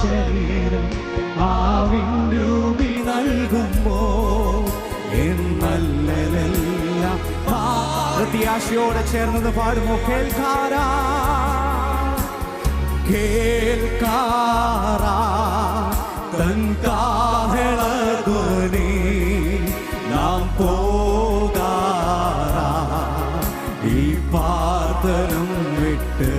ശരീരം ആവിൻരൂപി നൽകുമ്പോ എന്നല്ലെല്ലാം പ്രത്യാശയോടെ ചേർന്നത് പാടുമോ? കേൾക്കാരാ കേൾക്കാറാ തൻ കാഹളധ്വനി നാം പോകാറാ ഈ പാർത്തനം വിട്ട്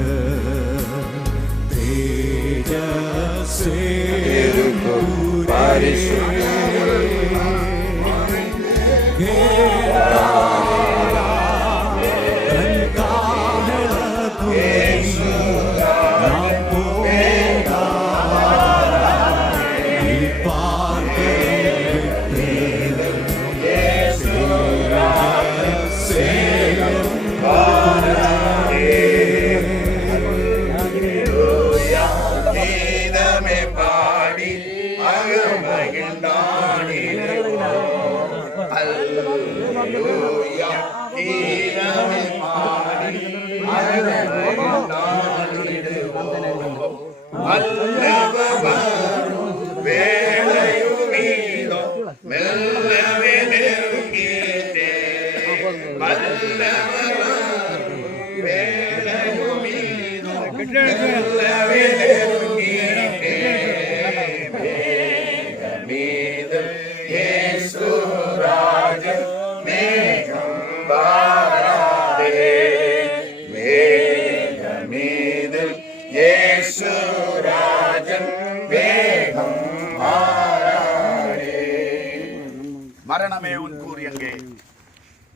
மரணமே உன் கூர் எங்கே,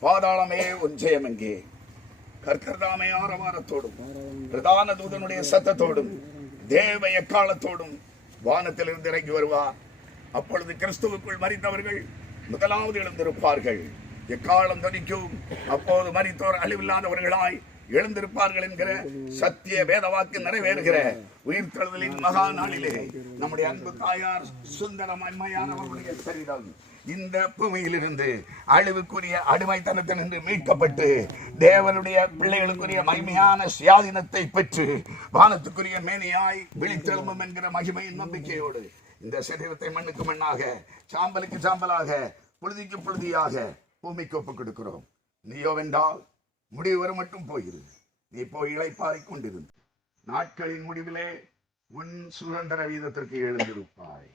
பாதாளமே உன் ஜெயம் எங்கே? கர்த்தர்தாமே ஆரவாரத்தோடும் பிரதான தூதனுடைய சத்தத்தோடும் தேவ எக்காலத்தோடும் வானத்திலிருந்து இறங்கி வருவார். அப்பொழுது கிறிஸ்துவுக்குள் மரித்தவர்கள் முதலாவது எழுந்திருப்பார்கள். எக்காலம் துணிக்கும், அப்போது மரித்தோர் அழிவில்லாதவர்களாய் எழுந்திருப்பார்கள் என்கிற சத்திய வேதவாக்கு நிறைவேறுகிற உயிர்த்தெழுதலின் மகா நாளிலே நம்முடைய அன்பு தாயார் சுந்தரமன்மையானவர்களுடைய சரீரம் இந்த பூமியிலிருந்து அழிவுக்குரிய அடிமைத்தனத்திலிருந்து மீட்கப்பட்டு தேவனுடைய பிள்ளைகளுக்குரிய மகிமையான சுயாதீனத்தை பெற்று வானத்துக்குரிய மேனியாய் விழித்தெழும்பும் என்கிற மகிமையின் நம்பிக்கையோடு இந்த சரீரத்தை மண்ணுக்கு மண்ணாக, சாம்பலுக்கு சாம்பலாக, புழுதிக்கு புழுதியாக பூமிக்கு ஒப்புக் கொடுக்கிறோம். நீயோ வென்றால் முடிவு வரை மட்டும் போயிரு. நீ போய் இளைப்பாறிக் கொண்டிருந்து நாட்களின் முடிவிலே உன் சுதந்திர வீதத்திற்கு எழுந்திருப்பாய்.